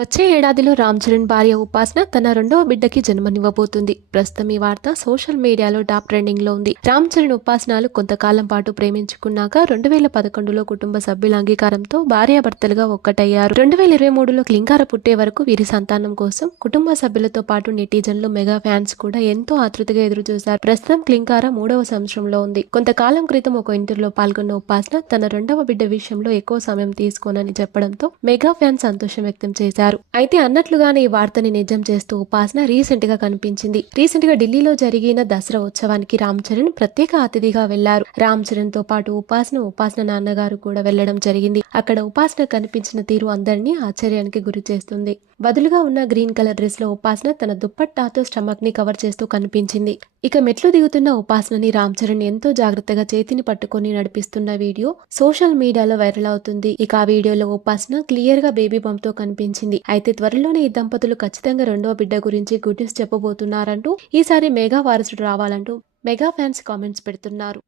వచ్చే ఏడాదిలో రామ్ చరణ్ భార్య ఉపాసన తన రెండవ బిడ్డకి జన్మనివ్వబోతుంది. ప్రస్తుతం ఈ వార్త సోషల్ మీడియాలో టాప్ ట్రెండింగ్లో ఉంది. రామ్ చరణ్ ఉపాసనలు కొంతకాలం పాటు ప్రేమించుకున్నాక రెండు వేల పదకొండులో కుటుంబ సభ్యుల అంగీకారంతో భార్యాభర్తలుగా ఒక్కటయ్యారు. రెండు వేల ఇరవై మూడులో క్లింకార పుట్టే వరకు వీరి సంతానం కోసం కుటుంబ సభ్యులతో పాటు నెటిజన్లు మెగా ఫ్యాన్స్ కూడా ఎంతో ఆతృతగా ఎదురు చూశారు ప్రస్తుతం క్లింకార మూడవ సంవత్సరంలో ఉంది. కొంతకాలం క్రితం ఒక ఇంటర్లో పాల్గొన్న ఉపాసన తన రెండవ బిడ్డ విషయంలో ఎక్కువ సమయం తీసుకోనని చెప్పడంతో మెగా ఫ్యాన్స్ సంతోషం వ్యక్తం చేశారు. అయితే అన్నట్లుగానే ఈ వార్తని నిజం చేస్తూ ఉపాసన రీసెంట్గా కనిపించింది. రీసెంట్గా ఢిల్లీలో జరిగిన దసరా ఉత్సవానికి రామ్ చరణ్ ప్రత్యేక అతిథిగా వెళ్ళారు. రామ్ చరణ్తో పాటు ఉపాసన ఉపాసన నాన్నగారు కూడా వెళ్ళడం జరిగింది. అక్కడ ఉపాసన కనిపించిన తీరు అందరినీ ఆశ్చర్యానికి గురి చేస్తుంది. బదులుగా ఉన్న గ్రీన్ కలర్ డ్రెస్లో ఉపాసన తన దుప్పట్టాతో స్టమక్ని కవర్ చేస్తూ కనిపించింది. ఇక మెట్లు దిగుతున్న ఉపాసనని రామ్ చరణ్ ఎంతో జాగ్రత్తగా చేతిని పట్టుకొని నడిపిస్తున్న వీడియో సోషల్ మీడియాలో వైరల్ అవుతుంది. ఇక ఆ వీడియోలో ఉపాసన క్లియర్గా బేబీ బంప్తో కనిపించింది. అయితే త్వరలోనే ఈ దంపతులు ఖచ్చితంగా రెండవ బిడ్డ గురించి గుడ్ న్యూస్ చెప్పబోతున్నారంటూ ఈసారి మెగా వారసుడు రావాలంటూ మెగా ఫ్యాన్స్ కామెంట్స్ పెడుతున్నారు.